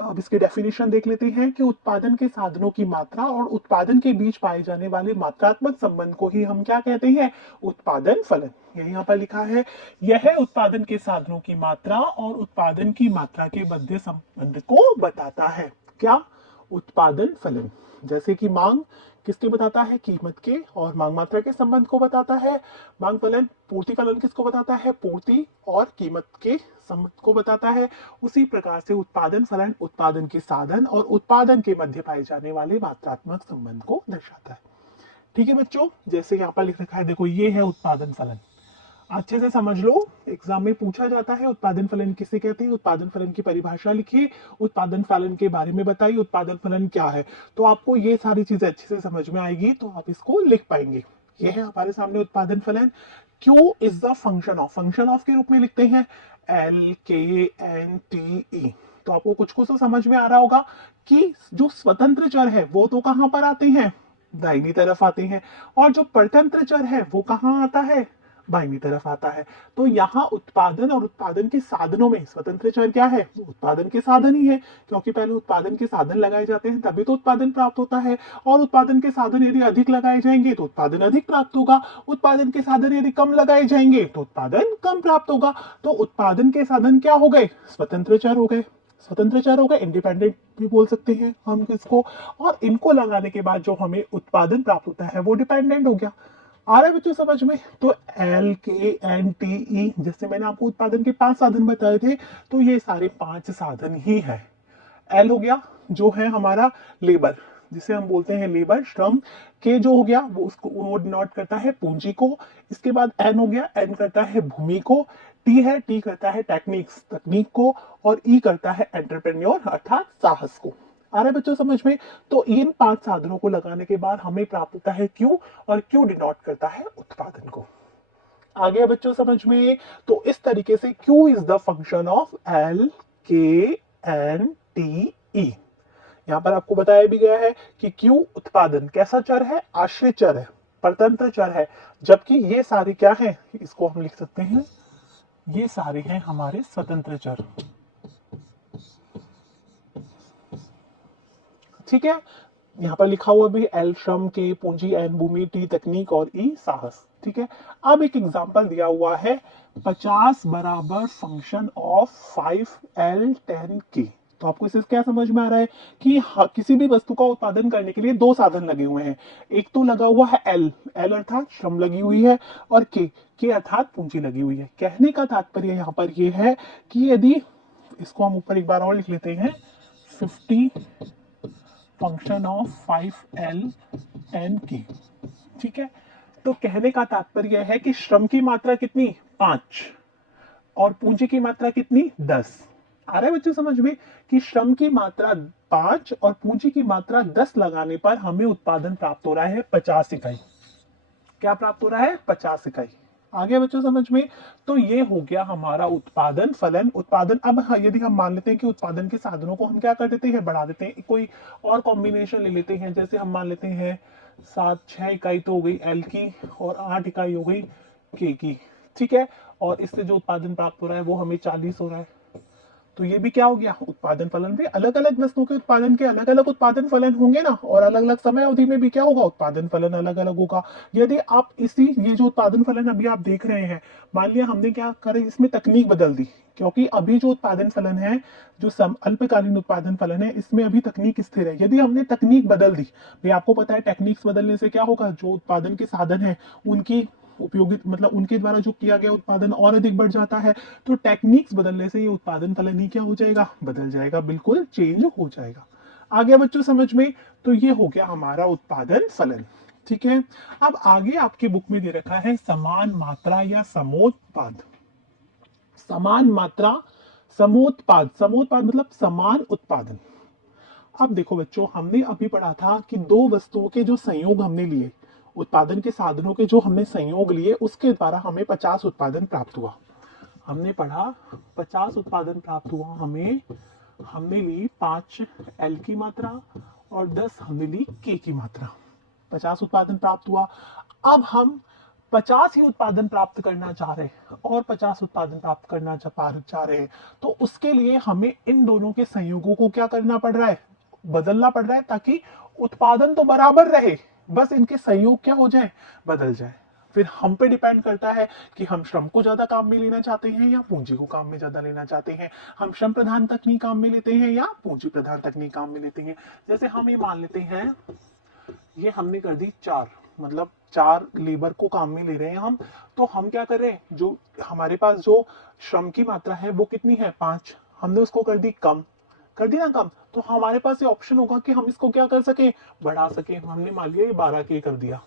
अब इसकी डेफिनेशन देख लेते हैं कि उत्पादन के साधनों की मात्रा और उत्पादन के बीच पाए जाने वाले मात्रात्मक संबंध को ही हम क्या कहते हैं, उत्पादन फलन। यही यहाँ पर लिखा है, यह उत्पादन के साधनों की मात्रा और उत्पादन की मात्रा के मध्य संबंध को बताता है। क्या, उत्पादन फलन। जैसे कि मांग किसके बताता है, कीमत के और मांग मात्रा के संबंध को बताता है। मांग फलन, पूर्ति फलन किसको बताता है, पूर्ति और कीमत के संबंध को बताता है। उसी प्रकार से उत्पादन फलन उत्पादन के साधन और उत्पादन के मध्य पाए जाने वाले मात्रात्मक संबंध को दर्शाता है। ठीक है बच्चों, जैसे यहाँ पर लिख रखा है, देखो ये है उत्पादन फलन, अच्छे से समझ लो, एग्जाम में पूछा जाता है उत्पादन फलन किसे कहते हैं, उत्पादन फलन की परिभाषा लिखिए, उत्पादन फलन के बारे में बताइए, उत्पादन फलन क्या है। तो आपको ये सारी चीजें अच्छे से समझ में आएगी, तो आप इसको लिख पाएंगे। ये है हमारे सामने उत्पादन फलन। Q is the function of, function of के रूप में लिखते हैं LKNTE। तो आपको कुछ कुछ तो समझ में आ रहा होगा कि जो स्वतंत्र चर है वो तो कहां पर आते हैं, दाहिनी तरफ आते हैं, और जो परतंत्र चर है वो कहां आता है, बाईं तरफ आता है। तो यहाँ उत्पादन और उत्पादन के साधनों में स्वतंत्र चर क्या है, उत्पादन के साधन ही है, क्योंकि पहले उत्पादन के साधन लगाए जाते हैं तभी तो उत्पादन प्राप्त होता है। और उत्पादन के साधन यदि अधिक लगाए जाएंगे तो उत्पादन अधिक प्राप्त होगा, उत्पादन के साधन यदि कम लगाए जाएंगे तो उत्पादन कम प्राप्त होगा। तो उत्पादन के साधन क्या हो गए, स्वतंत्र चर हो गए, स्वतंत्र चर हो गए, इंडिपेंडेंट भी बोल सकते हैं हम इसको। और इनको लगाने के बाद जो हमें उत्पादन प्राप्त होता है वो डिपेंडेंट हो गया। आ रहा है बच्चों समझ में। तो LKNTE, जैसे मैंने आपको उत्पादन के 5 साधन बताए थे, तो ये सारे 5 साधन ही है। L हो गया जो है हमारा लेबर, जिसे हम बोलते हैं लेबर, श्रम। के जो हो गया वो उसको वो डिनोट करता है पूंजी को। इसके बाद N हो गया, N करता है भूमि को। T है, T करता है टेक्निक्स, तकनीक को। और E करता है एंटरप्रेन्योर अर्थात साहस को। आ रहा है बच्चों समझ में। तो इन 5 साधनों को लगाने के बाद हमें प्राप्त होता है Q, और Q डिनोट करता है उत्पादन को। आ गया बच्चों समझ में। तो इस तरीके से Q is the function of LKNTE। यहां पर आपको बताया भी गया है कि Q उत्पादन कैसा चर है, आश्रित चर है, परतंत्र चर है, जबकि ये सारे क्या है, इसको हम लिख सकते हैं, ये सारे हैं हमारे स्वतंत्र चर। ठीक है, यहाँ पर लिखा हुआ भी L श्रम, के पूंजी, N भूमि, T तकनीक और E साहस। ठीक है, अब एक एग्जांपल दिया हुआ है 50 बराबर फंक्शन ऑफ 5L10K। तो आपको इससे क्या समझ में आ रहा है कि किसी भी वस्तु का उत्पादन करने के लिए 2 साधन लगे हुए हैं। एक तो लगा हुआ है L अर्थात श्रम लगी हुई है, और K अर्थात पूंजी लगी हुई है। कहने का तात्पर्य यहाँ पर यह है कि यदि इसको हम ऊपर एक बार और लिख लेते हैं, 50 फंक्शन ऑफ 5L10K। ठीक है, तो कहने का तात्पर्य है कि श्रम की मात्रा कितनी, 5, और पूंजी की मात्रा कितनी, 10। आ रहा है बच्चों समझ में कि श्रम की मात्रा 5 और पूंजी की मात्रा 10 लगाने पर हमें उत्पादन प्राप्त हो रहा है 50 इकाई। क्या प्राप्त हो रहा है, 50 इकाई। आगे बच्चों समझ में। तो ये हो गया हमारा उत्पादन फलन। उत्पादन, अब यदि हम मान लेते हैं कि उत्पादन के साधनों को हम क्या कर देते हैं, बढ़ा देते हैं, कोई और कॉम्बिनेशन ले लेते हैं, जैसे हम मान लेते हैं 6 इकाई तो हो गई L की, और 8 इकाई हो गई K की। ठीक है, और इससे जो उत्पादन प्राप्त हो रहा है वो हमें 40 हो रहा है। तो ये भी क्या हो गया, उत्पादन फलन भी। अलग अलग वस्तुओं के उत्पादन के अलग अलग उत्पादन फलन होंगे ना, और अलग अलग समय अवधि में भी क्या होगा, उत्पादन फलन अलग अलग होगा। यदि आप ये जो उत्पादन फलन अभी आप देख रहे हैं, मान लिया हमने क्या करे, इसमें तकनीक बदल दी, क्योंकि अभी जो उत्पादन फलन है, जो अल्पकालीन उत्पादन फलन है, इसमें अभी तकनीक स्थिर है। यदि हमने तकनीक बदल दी, भाई आपको पता है टेक्निक्स बदलने से क्या होगा, जो उत्पादन के साधन है उनकी उपयोगित, मतलब उनके द्वारा जो किया गया उत्पादन और अधिक बढ़ जाता है। तो टेक्निक्स बदलने से ये उत्पादन फलन ही क्या हो जाएगा, बदल जाएगा, बिल्कुल चेंज हो जाएगा। आ गया बच्चों समझ में? तो ये हो गया हमारा उत्पादन फलन। ठीक है, अब आगे आपकी बुक में दे रखा है समान मात्रा या समोत्पाद। समान मात्रा, समोत्पाद, समोत्पाद मतलब समान उत्पादन। अब देखो बच्चों, हमने अभी पढ़ा था कि दो वस्तुओं के जो संयोग हमने लिए, उत्पादन के साधनों के जो हमने संयोग लिए, उसके द्वारा हमें 50 उत्पादन प्राप्त हुआ। हमने पढ़ा 50 उत्पादन प्राप्त हुआ हमें। हमने ली 5 एल की मात्रा और 10 हमने ली के की मात्रा। 50 उत्पादन प्राप्त हुआ। अब हम 50 ही उत्पादन प्राप्त करना चाह रहे हैं और 50 उत्पादन प्राप्त करना चाह रहे हैं, तो उसके लिए हमें इन दोनों के संयोगों को क्या करना पड़ रहा है, बदलना पड़ रहा है, ताकि उत्पादन तो बराबर रहे, बस इनके संयोग क्या हो जाए, बदल जाए। फिर हम पे डिपेंड करता है कि हम श्रम को ज्यादा काम में लेना चाहते हैं या पूंजी को काम में ज्यादा लेना चाहते हैं, हम श्रम प्रधान तकनीक काम में लेते हैं या पूंजी प्रधान तकनीक काम में लेते हैं। जैसे हम ये मान लेते हैं, ये हमने कर दी 4, मतलब 4 लेबर को काम में ले रहे हैं हम, तो हम क्या कर रहे हैं, जो हमारे पास जो श्रम की मात्रा है वो कितनी है, 5, हमने उसको कर दी कम, कर दिया कम, तो हमारे पास ये ऑप्शन होगा कि हम इसको क्या कर सके, बढ़ा सके। हमने मान लिया ये 12 के कर दिया,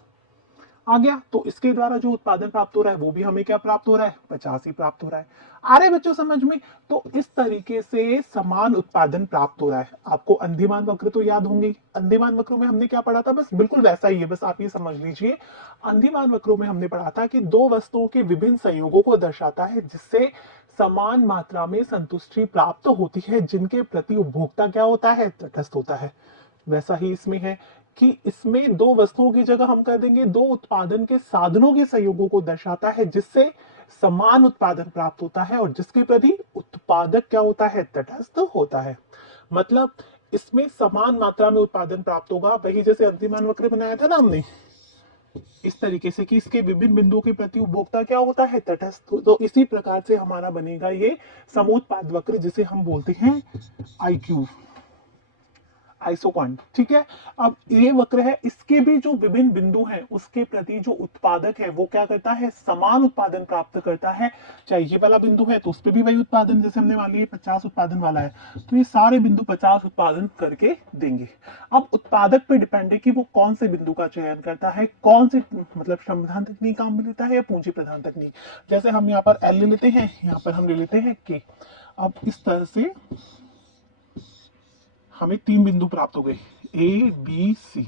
आ गया, तो इसके द्वारा जो उत्पादन प्राप्त हो रहा है वो भी हमें क्या प्राप्त हो रहा है, 50 ही प्राप्त हो रहा है। आ रहे बच्चों समझ में? तो इस तरीके से समान उत्पादन प्राप्त हो रहा है। आपको अंधिमान वक्र तो याद होंगे, अंधिमान वक्रों में हमने क्या पढ़ा था, बस बिल्कुल वैसा ही है, बस आप ये समझ लीजिए। अंधिमान वक्रों में हमने पढ़ा था कि दो वस्तुओं के विभिन्न संयोगों को दर्शाता है, जिससे समान मात्रा में संतुष्टि प्राप्त होती है, जिनके प्रति उपभोक्ता क्या होता है, तटस्थ होता है। वैसा ही इसमें है कि इसमें दो वस्तुओं की जगह हम कर देंगे दो उत्पादन के साधनों के संयोगों को दर्शाता है, जिससे समान उत्पादन प्राप्त होता है और जिसके प्रति उत्पादक क्या होता है, तटस्थ होता है। मतलब इसमें समान मात्रा में उत्पादन प्राप्त होगा, वही जैसे अंतिमान वक्र बनाया था ना हमने, इस तरीके से कि इसके विभिन्न बिंदुओं के प्रति उपभोक्ता क्या होता है, तटस्थ। तो इसी प्रकार से हमारा बनेगा ये समोत्पाद वक्र, जिसे हम बोलते हैं आईक्यू, आइसोकॉन्ट। ठीक है, अब ये वक्र है, इसके भी जो विभिन्न बिंदु हैं उसके प्रति जो उत्पादक है वो क्या करता है, समान उत्पादन प्राप्त करता है। चाहे ये वाला बिंदु है तो उस पर भी वही उत्पादन, जैसे हमने मान लिया 50 उत्पादन वाला है, तो ये सारे बिंदु 50 उत्पादन करके देंगे। अब उत्पादक पे डिपेंड है कि वो कौन से बिंदु का चयन करता है, कौन से मतलब श्रम प्रधान तकनीक काम में लेता है या पूंजी प्रधान तकनीक। जैसे हम यहाँ पर एल ले लेते हैं, यहाँ पर हम ले लेते हैं के। अब इस तरह से हमें 3 बिंदु प्राप्त हो गए, ए बी सी।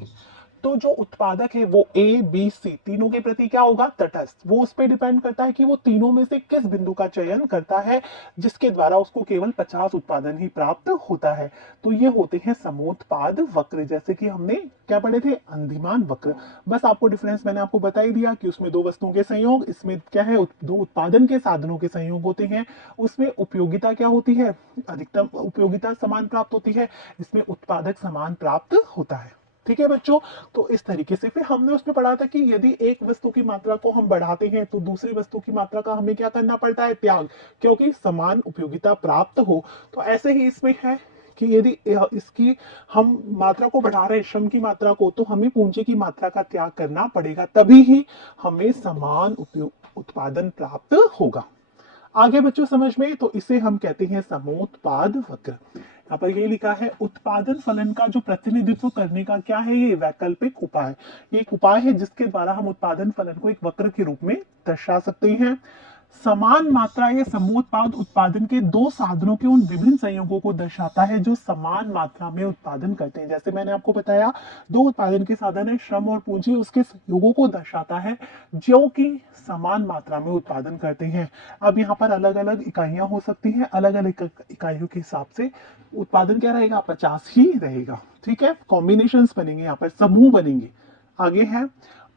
तो जो उत्पादक है वो ए बी सी तीनों के प्रति क्या होगा, तटस्थ। वो उस पर डिपेंड करता है कि वो तीनों में से किस बिंदु का चयन करता है, जिसके द्वारा उसको केवल 50 उत्पादन ही प्राप्त होता है। तो ये होते हैं समोत्पाद वक्र, जैसे कि हमने क्या पढ़े थे, अंधिमान वक्र। बस आपको डिफरेंस मैंने आपको बता ही दिया कि उसमें दो वस्तुओं के संयोग, इसमें क्या है, दो उत्पादन के साधनों के संयोग होते हैं। उसमें उपयोगिता क्या होती है, अधिकतम उपयोगिता समान प्राप्त होती है, इसमें उत्पादक समान प्राप्त होता है। ठीक है बच्चों, तो इस तरीके से फिर हमने उसमें पढ़ा था कि यदि एक वस्तु की मात्रा को हम बढ़ाते हैं तो दूसरी वस्तु की मात्रा का हमें क्या करना पड़ता है, त्याग, क्योंकि समान उपयोगिता प्राप्त हो। तो ऐसे ही इसमें है कि यदि इसकी हम मात्रा को बढ़ा रहे हैं, श्रम की मात्रा को, तो हमें पूंजी की मात्रा का त्याग करना पड़ेगा, तभी ही हमें समान उत्पादन प्राप्त होगा। आगे बच्चों समझ में? तो इसे हम कहते हैं समोत्पाद वक्र। यहाँ पर ये लिखा है उत्पादन फलन का जो प्रतिनिधित्व करने का क्या है, ये वैकल्पिक उपाय। ये एक उपाय है जिसके द्वारा हम उत्पादन फलन को एक वक्र के रूप में दर्शा सकते हैं। समान मात्रा या समोत्पाद उत्पादन के दो साधनों के उन विभिन्न संयोगों को दर्शाता है जो समान मात्रा में उत्पादन करते हैं। जैसे मैंने आपको बताया, दो उत्पादन के साधन है श्रम और पूंजी, उसके संयोगों को दर्शाता है जो कि समान मात्रा में उत्पादन करते हैं। अब यहाँ पर अलग अलग इकाइयां हो सकती हैं, अलग अलग इकाइयों के हिसाब से उत्पादन क्या रहेगा, 50 ही रहेगा। ठीक है, कॉम्बिनेशंस बनेंगे, यहाँ पर समूह बनेंगे। आगे है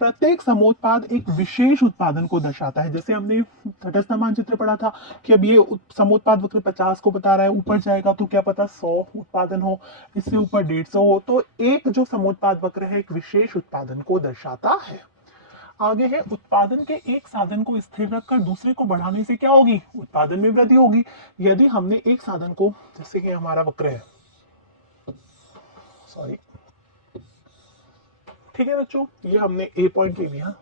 प्रत्येक समोत्पाद एक विशेष उत्पादन को दर्शाता है। जैसे हमने तटस्थ मानचित्र पढ़ा था कि अब ये समोत्पाद वक्र 50 को बता रहा है, ऊपर जाएगा तो क्या पता 100 उत्पादन हो, इससे ऊपर 150 हो। तो एक जो समोत्पाद वक्र है एक विशेष उत्पादन को दर्शाता है। आगे है उत्पादन के एक साधन को स्थिर रखकर दूसरे को बढ़ाने से क्या होगी, उत्पादन में वृद्धि होगी। यदि हमने एक साधन को, जैसे कि हमारा वक्र है, सॉरी, ठीक है बच्चों, ये हमने ए पॉइंट ले लिया,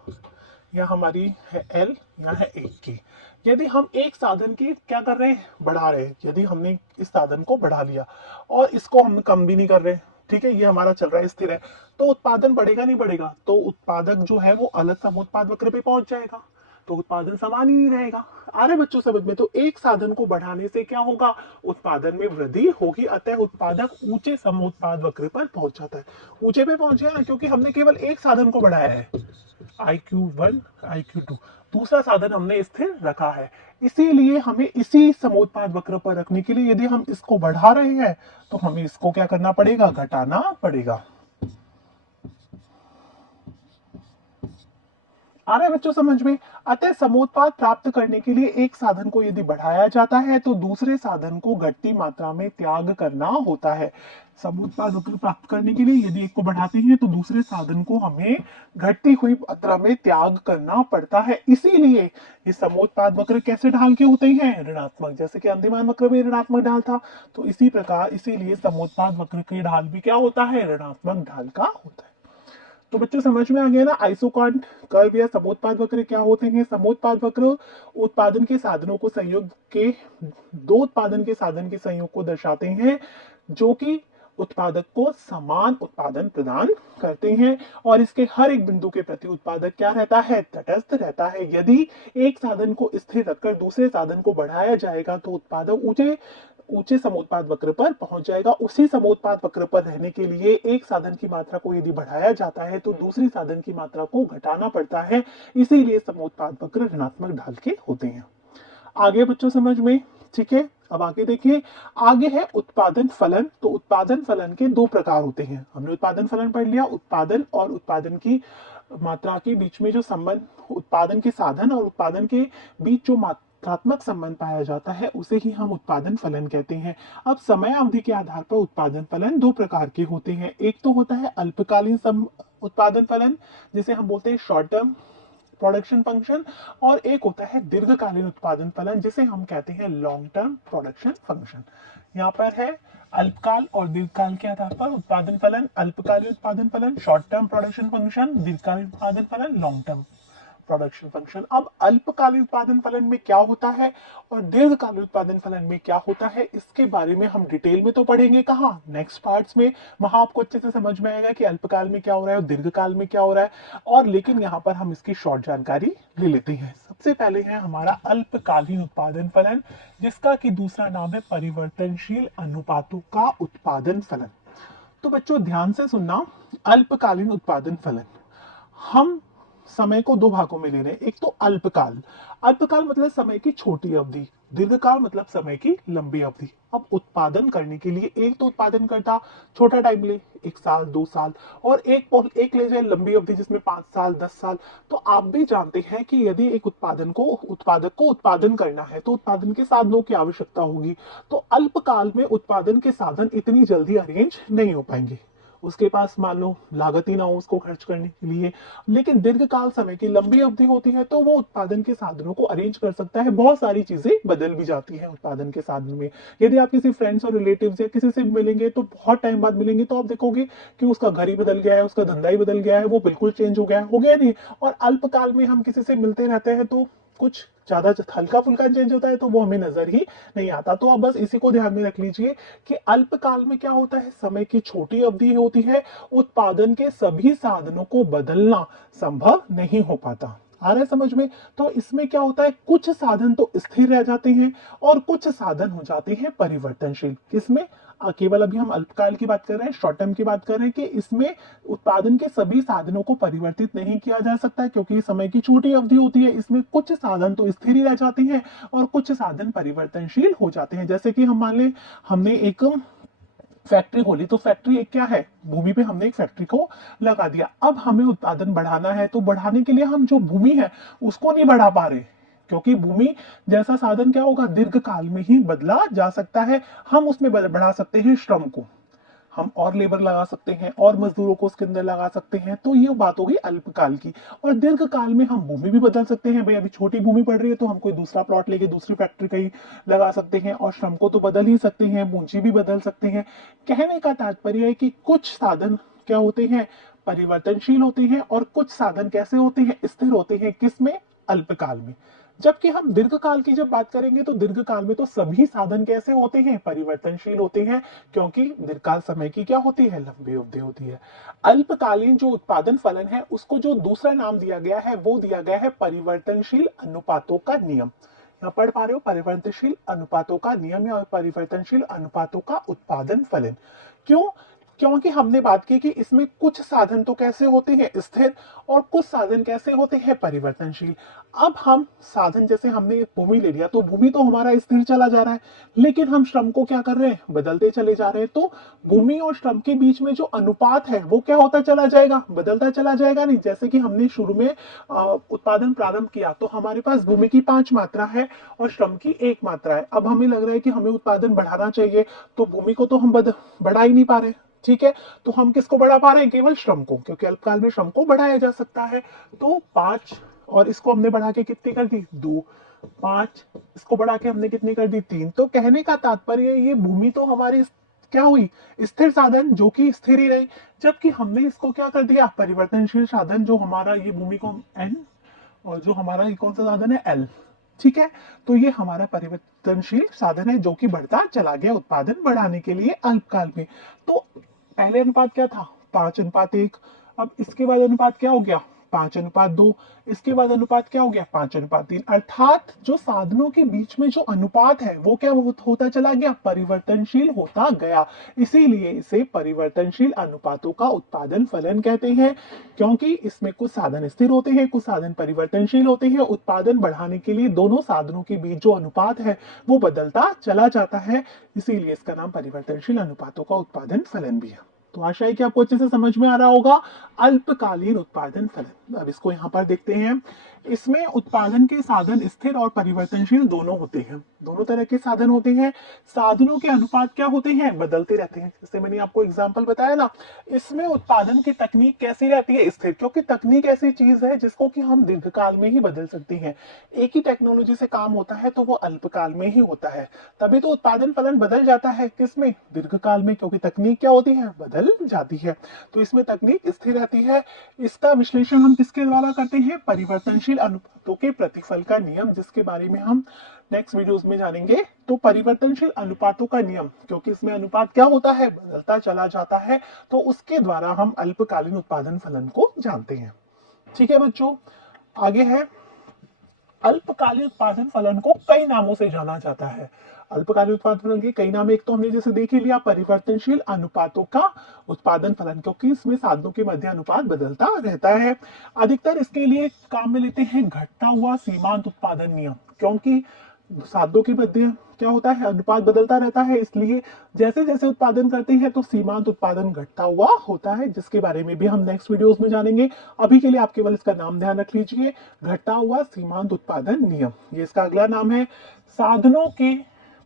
यह हमारी है एल, यहाँ है एक की। यदि हम एक साधन की क्या कर रहे हैं, बढ़ा रहे हैं, यदि हमने इस साधन को बढ़ा लिया और इसको हम कम भी नहीं कर रहे, ठीक है, ये हमारा चल रहा है, स्थिर है, तो उत्पादन बढ़ेगा नहीं बढ़ेगा, तो उत्पादक जो है वो अलग समोत्पाद वक्र पे पहुंच जाएगा, तो उत्पादन समान ही नहीं रहेगा। आ रहे बच्चों समझ में? तो एक साधन को बढ़ाने से क्या होगा, उत्पादन में वृद्धि होगी, अतः उत्पादक ऊंचे समोत्पाद वक्र पर पहुंच जाता है। ऊंचे पे पहुंच गया ना, क्योंकि हमने केवल एक साधन को बढ़ाया है, IQ1 IQ2, दूसरा साधन हमने स्थिर रखा है। इसीलिए हमें इसी समोत्पाद वक्र पर रखने के लिए यदि हम इसको बढ़ा रहे हैं तो हमें इसको क्या करना पड़ेगा, घटाना पड़ेगा। आ रहा है बच्चों समझ में? अतः समोत्पाद प्राप्त करने के लिए एक साधन को यदि बढ़ाया जाता है तो दूसरे साधन को घटती मात्रा में त्याग करना होता है। समोत्पाद वक्र प्राप्त करने के लिए यदि एक को बढ़ाते हैं तो दूसरे साधन को हमें घटती हुई मात्रा में त्याग करना पड़ता है। इसीलिए ये समोत्पाद वक्र कैसे ढाल के होते हैं, ऋणात्मक, जैसे कि अंतिमान वक्र में ऋणात्मक ढाल था, तो इसी प्रकार इसीलिए समोत्पाद वक्र की ढाल भी क्या होता है, ऋणात्मक ढाल का होता है। तो बच्चों समझ में आ गया ना, आइसोकार्ड कर्व या समोत्पाद वक्र क्या होते हैं। समोत्पाद वक्र उत्पादन के साधनों को संयोग के दो उत्पादन के साधन के संयोग को दर्शाते हैं जो कि उत्पादक को समान उत्पादन प्रदान करते हैं, और इसके हर एक बिंदु के प्रति उत्पादक क्या रहता है, तटस्थ रहता है। यदि एक साधन को स्थिर रखकर दूसरे साधन को बढ़ाया जाएगा तो उत्पादक ऊंचे ऊंचे समोत्पाद वक्र पर पहुंच जाएगा। उसी समोत्पाद वक्र पर रहने के लिए एक साधन की मात्रा को यदि बढ़ाया जाता है तो दूसरी साधन की मात्रा को घटाना पड़ता है, इसीलिए समोत्पाद वक्र ऋणात्मक ढाल के होते हैं। आगे बच्चों समझ में? ठीक है, अब आगे देखिए, आगे है उत्पादन फलन। तो उत्पादन फलन के दो प्रकार होते हैं, हमने उत्पादन फलन पढ़ लिया। उत्पादन और उत्पादन की मात्रा के बीच में जो संबंध, उत्पादन के साधन और उत्पादन के बीच जो मात्रात्मक संबंध पाया जाता है उसे ही हम उत्पादन फलन कहते हैं। अब समय अवधि के आधार पर उत्पादन फलन दो प्रकार के होते हैं। एक तो होता है अल्पकालीन उत्पादन फलन, जिसे हम बोलते हैं शॉर्ट टर्म प्रोडक्शन फंक्शन, और एक होता है दीर्घकालीन उत्पादन फलन जिसे हम कहते हैं लॉन्ग टर्म प्रोडक्शन फंक्शन। यहाँ पर है अल्पकाल और दीर्घकाल के आधार पर उत्पादन फलन, अल्पकालीन उत्पादन फलन शॉर्ट टर्म प्रोडक्शन फंक्शन, दीर्घकालीन उत्पादन फलन लॉन्ग टर्म प्रोडक्शन फंक्शन। अब अल्पकालीन उत्पादन फलन में क्या होता है और दीर्घकालीन उत्पादन फलन में क्या होता है, इसके बारे में हम डिटेल में तो पढ़ेंगे कहाँ, नेक्स्ट पार्ट्स में। वहां आपको अच्छे से समझ में आएगा कि अल्पकाल में क्या हो रहा है और दीर्घकाल में क्या हो रहा है, और लेकिन यहाँ पर हम इसकी शॉर्ट जानकारी ले लेते हैं। सबसे पहले है हमारा अल्पकालीन उत्पादन फलन, जिसका कि दूसरा नाम है परिवर्तनशील अनुपातों का उत्पादन फलन। तो बच्चों ध्यान से सुनना, अल्पकालीन उत्पादन फलन हम समय को दो भागों में ले रहे हैं। एक तो अल्पकाल, अल्पकाल मतलब समय की छोटी अवधि, दीर्घकाल मतलब समय की लंबी अवधि। अब उत्पादन करने के लिए एक तो उत्पादन करता छोटा टाइम ले, 1 साल 2 साल, और एक ले जाए लंबी अवधि जिसमें 5 साल 10 साल। तो आप भी जानते हैं कि यदि एक उत्पादक को उत्पादन करना है तो उत्पादन के साधनों की आवश्यकता होगी। तो अल्पकाल में उत्पादन के साधन इतनी जल्दी अरेंज नहीं हो पाएंगे, उसके पास मान लो लागत ही ना हो उसको खर्च करने के लिए। लेकिन दीर्घकाल समय की लंबी अवधि होती है तो वो उत्पादन के साधनों को अरेंज कर सकता है। बहुत सारी चीजें बदल भी जाती हैं उत्पादन के साधन में। यदि आप किसी फ्रेंड्स और रिलेटिव्स या किसी से मिलेंगे तो बहुत टाइम बाद मिलेंगे तो आप देखोगे कि उसका घर ही बदल गया है, उसका धंधा ही बदल गया है, वो बिल्कुल चेंज हो गया नहीं। और अल्पकाल में हम किसी से मिलते रहते हैं तो कुछ ज्यादा हल्का फुल्का चेंज होता है तो वो हमें नजर ही नहीं आता। तो आप बस इसी को ध्यान में रख लीजिए कि अल्पकाल में क्या होता है, समय की छोटी अवधि होती है, उत्पादन के सभी साधनों को बदलना संभव नहीं हो पाता। आ रहा है समझ में? तो इसमें क्या होता है, कुछ साधन तो स्थिर रह जाते हैं और कुछ साधन हो जाते हैं परिवर्तनशील। किसमें? केवल अभी हम अल्पकाल की बात कर रहे हैं, शॉर्ट टर्म की बात कर रहे हैं कि इसमें उत्पादन के सभी साधनों को परिवर्तित नहीं किया जा सकता क्योंकि समय की छोटी अवधि होती है। इसमें कुछ साधन तो स्थिर ही रह जाते हैं और कुछ साधन परिवर्तनशील हो जाते हैं। जैसे कि हम मान लें हमने एक फैक्ट्री खोली, तो फैक्ट्री एक क्या है, भूमि पे हमने एक फैक्ट्री को लगा दिया। अब हमें उत्पादन बढ़ाना है तो बढ़ाने के लिए हम जो भूमि है उसको नहीं बढ़ा पा रहे, क्योंकि भूमि जैसा साधन क्या होगा, दीर्घकाल में ही बदला जा सकता है। हम उसमें बढ़ा सकते हैं श्रम को, हम और लेबर लगा सकते हैं और मजदूरों को उसके अंदर लगा सकते हैं। तो ये बात होगी अल्पकाल की। और दीर्घकाल में हम भूमि भी बदल सकते हैं। भाई अभी छोटी भूमि पड़ रही है तो हम कोई दूसरा प्लॉट लेके दूसरी फैक्ट्री कहीं लगा सकते हैं, और श्रम को तो बदल ही सकते हैं, पूंजी भी बदल सकते हैं। कहने का तात्पर्य है कि कुछ साधन क्या होते हैं, परिवर्तनशील होते हैं, और कुछ साधन कैसे होते हैं, स्थिर होते हैं। किसमें? अल्पकाल में। जबकि हम दीर्घकाल की जब बात करेंगे तो दीर्घकाल में तो सभी साधन कैसे होते हैं, परिवर्तनशील होते हैं, क्योंकि दीर्घकाल समय की क्या होती है, लंबी अवधि होती है। अल्पकालीन जो उत्पादन फलन है उसको जो दूसरा नाम दिया गया है वो दिया गया है परिवर्तनशील अनुपातों का नियम। यहाँ पढ़ पा रहे हो, परिवर्तनशील अनुपातों का नियम या परिवर्तनशील अनुपातों का उत्पादन फलन। क्यों? क्योंकि हमने बात की कि इसमें कुछ साधन तो कैसे होते हैं, स्थिर, और कुछ साधन कैसे होते हैं, परिवर्तनशील। अब हम साधन, जैसे हमने भूमि ले लिया तो भूमि तो हमारा स्थिर चला जा रहा है, लेकिन हम श्रम को क्या कर रहे हैं, बदलते चले जा रहे हैं। तो भूमि और श्रम के बीच में जो अनुपात है वो क्या होता चला जाएगा, बदलता चला जाएगा। नहीं, जैसे कि हमने शुरू में उत्पादन प्रारंभ किया तो हमारे पास भूमि की 5 मात्रा है और श्रम की 1 मात्रा है। अब हमें लग रहा है कि हमें उत्पादन बढ़ाना चाहिए, तो भूमि को तो हम बढ़ा ही नहीं पा रहे, ठीक है। तो हम किसको बढ़ा पा रहे हैं, केवल श्रम को, क्योंकि अल्पकाल में श्रम को बढ़ाया जा सकता है। तो 5, और इसको हमने बढ़ा के कितनी कर दी, 2, 5, इसको बढ़ा के हमने कितनी कर दी, 3। तो कहने का तात्पर्य ये भूमि तो हमारी क्या हुई, स्थिर साधन, जो कि स्थिर ही रही, जबकि हमने इसको क्या कर दिया, परिवर्तनशील साधन, जो हमारा ये भूमि को एन, और जो हमारा ये कौन सा साधन है, एल, ठीक है। तो ये हमारा परिवर्तनशील साधन है जो कि बढ़ता चला गया उत्पादन बढ़ाने के लिए अल्पकाल में। तो पहले अनुपात क्या था, 5:1। अब इसके बाद अनुपात क्या हो गया, 5:2। इसके बाद अनुपात क्या हो गया, 5:3। अर्थात जो साधनों के बीच में जो अनुपात है वो क्या होता चला गया, परिवर्तनशील होता गया। इसीलिए इसे परिवर्तनशील अनुपातों का उत्पादन फलन कहते हैं, क्योंकि इसमें कुछ साधन स्थिर होते हैं, कुछ साधन परिवर्तनशील होते हैं। उत्पादन बढ़ाने के लिए दोनों साधनों के बीच जो अनुपात है वो बदलता चला जाता है, इसीलिए इसका नाम परिवर्तनशील अनुपातों का उत्पादन फलन भी है। तो आशा है कि आपको अच्छे से समझ में आ रहा होगा अल्पकालीन उत्पादन फलन। अब इसको यहाँ पर देखते हैं। इसमें उत्पादन के साधन स्थिर और परिवर्तनशील दोनों होते हैं, दोनों तरह के साधन होते हैं। साधनों के अनुपात क्या होते हैं, बदलते रहते हैं। जैसे मैंने आपको एग्जांपल बताया ना, इसमें उत्पादन की तकनीक कैसी रहती है, स्थिर, क्योंकि तकनीक ऐसी चीज है जिसको कि हम दीर्घकाल में ही बदल सकते हैं। एक ही टेक्नोलॉजी से काम होता है तो वो अल्पकाल में ही होता है, तभी तो उत्पादन फलन बदल जाता है, किसमें, दीर्घकाल में, क्योंकि तकनीक क्या होती है, बदल जाती है। तो इसमें तकनीक स्थिर रहती है। इसका विश्लेषण हम किसके द्वारा करते हैं, परिवर्तनशील अनुपातों के प्रतिफल का नियम, जिसके बारे में हम नेक्स्ट वीडियोस में जानेंगे। तो परिवर्तनशील अनुपातों का नियम, क्योंकि इसमें अनुपात क्या होता है, बदलता चला जाता है, तो उसके द्वारा हम अल्पकालीन उत्पादन फलन को जानते हैं। ठीक है बच्चों, आगे है, अल्पकालीन उत्पादन फलन को कई नामों से जाना जाता है। अल्पकालीन उत्पादन फलन के कई नाम, एक तो हमने जैसे देख ही लिया, परिवर्तनशील अनुपातों का उत्पादन फलन, क्योंकि इसमें साधनों के मध्य अनुपात बदलता रहता है। अधिकतर इसके लिए काम में लेते हैं घटता हुआ सीमांत उत्पादन नियम, क्योंकि साधनों के मध्य क्या होता है, अनुपात बदलता रहता है, इसलिए जैसे जैसे उत्पादन करते हैं तो सीमांत उत्पादन घटता हुआ होता है, जिसके बारे में भी हम नेक्स्ट वीडियोस में जानेंगे। अभी के लिए आप केवल इसका नाम ध्यान रख लीजिए, घटता हुआ सीमांत उत्पादन नियम। ये इसका अगला नाम है, साधनों के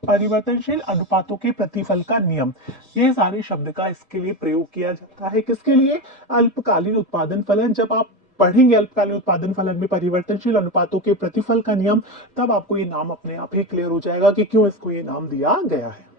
परिवर्तनशील अनुपातों के प्रतिफल का नियम। ये सारे शब्द का इसके लिए प्रयोग किया जाता है, किसके लिए, अल्पकालीन उत्पादन फलन। जब आप पढ़ेंगे अल्पकालीन उत्पादन फलन में परिवर्तनशील अनुपातों के प्रतिफल का नियम, तब आपको ये नाम अपने आप ही क्लियर हो जाएगा कि क्यों इसको ये नाम दिया गया है।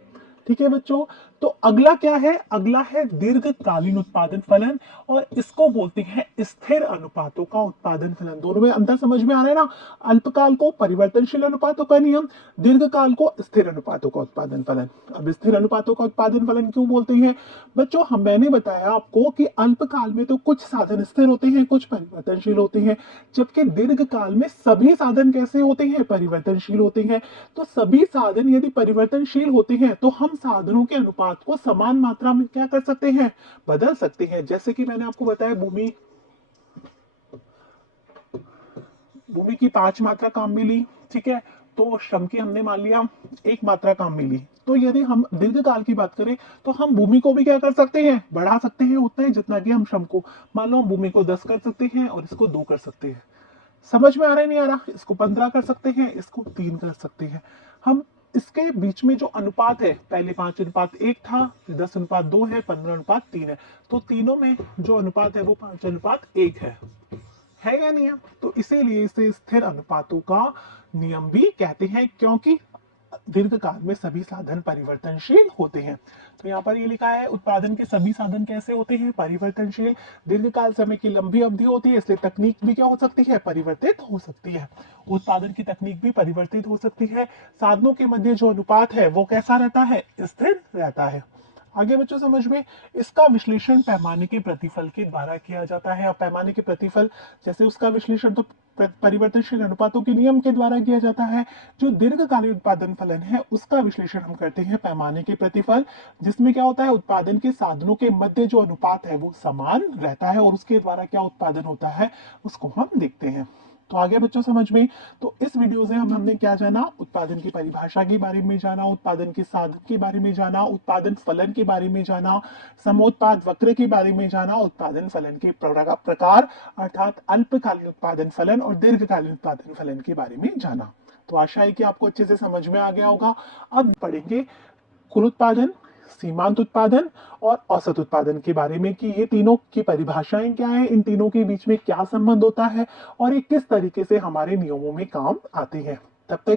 ठीक है बच्चों, तो अगला क्या है, अगला है दीर्घकालीन उत्पादन फलन, और इसको बोलते हैं स्थिर अनुपातों का उत्पादन फलन। दोनों में अंतर समझ में आ रहा है ना, अल्पकाल को परिवर्तनशील अनुपातों का नियम, दीर्घकाल को स्थिर अनुपातों का उत्पादन फलन। अब स्थिर अनुपातों का उत्पादन फलन क्यों बोलते हैं बच्चों, मैंने बताया आपको कि अल्पकाल में तो कुछ साधन स्थिर होते हैं, कुछ परिवर्तनशील होते हैं, जबकि दीर्घकाल में सभी साधन कैसे होते हैं, परिवर्तनशील होते हैं। तो सभी साधन यदि परिवर्तनशील होते हैं तो हम साधनों के अनुपात को समान मात्रा में क्या कर सकते हैं, बदल सकते हैं। जैसे कि मैंने आपको बताया, भूमि की 5 मात्रा काम मिली, ठीक है, तो श्रम की हमने मान लिया 1 मात्रा काम मिली। तो यदि हम दीर्घकाल की बात करें तो हम भूमि को भी क्या कर सकते हैं, बढ़ा सकते हैं उतना ही जितना कि हम श्रम को, मान लो हम भूमि को 10 कर सकते हैं और इसको 2 कर सकते हैं। समझ में आ रहा है, नहीं आ रहा, इसको 15 कर सकते हैं, इसको 3 कर सकते हैं। हम इसके बीच में जो अनुपात है, पहले 5:1 था, 10:2 है, 15:3 है, तो तीनों में जो अनुपात है वो 5:1 है या नहीं है। तो इसीलिए इसे स्थिर अनुपातों का नियम भी कहते हैं, क्योंकि दीर्घकाल में सभी साधन परिवर्तनशील होते हैं। तो यहाँ पर ये लिखा है उत्पादन के सभी साधन कैसे होते हैं, परिवर्तनशील। दीर्घकाल समय की लंबी अवधि होती है, इसलिए तकनीक भी क्या हो सकती है, परिवर्तित हो सकती है। उत्पादन की तकनीक भी परिवर्तित हो सकती है। साधनों के मध्य जो अनुपात है वो कैसा रहता है, स्थिर रहता है। आगे बच्चों समझ में, इसका विश्लेषण पैमाने के प्रतिफल के द्वारा किया जाता है। अब पैमाने के प्रतिफल, जैसे उसका विश्लेषण तो परिवर्तनशील अनुपातों के नियम के द्वारा किया जाता है। जो दीर्घकालीन उत्पादन फलन है उसका विश्लेषण हम करते हैं पैमाने के प्रतिफल, जिसमें क्या होता है, उत्पादन के साधनों के मध्य जो अनुपात है वो समान रहता है और उसके द्वारा क्या उत्पादन होता है उसको हम देखते हैं। तो आगे बच्चों समझ में, तो इस वीडियो से हमने क्या जाना, उत्पादन की परिभाषा के बारे में जाना, उत्पादन के साधन के बारे में जाना, उत्पादन फलन के बारे में जाना, समोत्पाद वक्र के बारे में जाना, उत्पादन फलन के प्रकार अर्थात अल्पकालीन उत्पादन फलन और दीर्घकालीन उत्पादन फलन के बारे में जाना। तो आशा है कि आपको अच्छे से समझ में आ गया होगा। अब पढ़ेंगे कुल उत्पादन, सीमांत उत्पादन और औसत उत्पादन के बारे में कि ये तीनों की परिभाषाएं क्या है, इन तीनों के बीच में क्या संबंध होता है और ये किस तरीके से हमारे नियमों में काम आते हैं। तब तक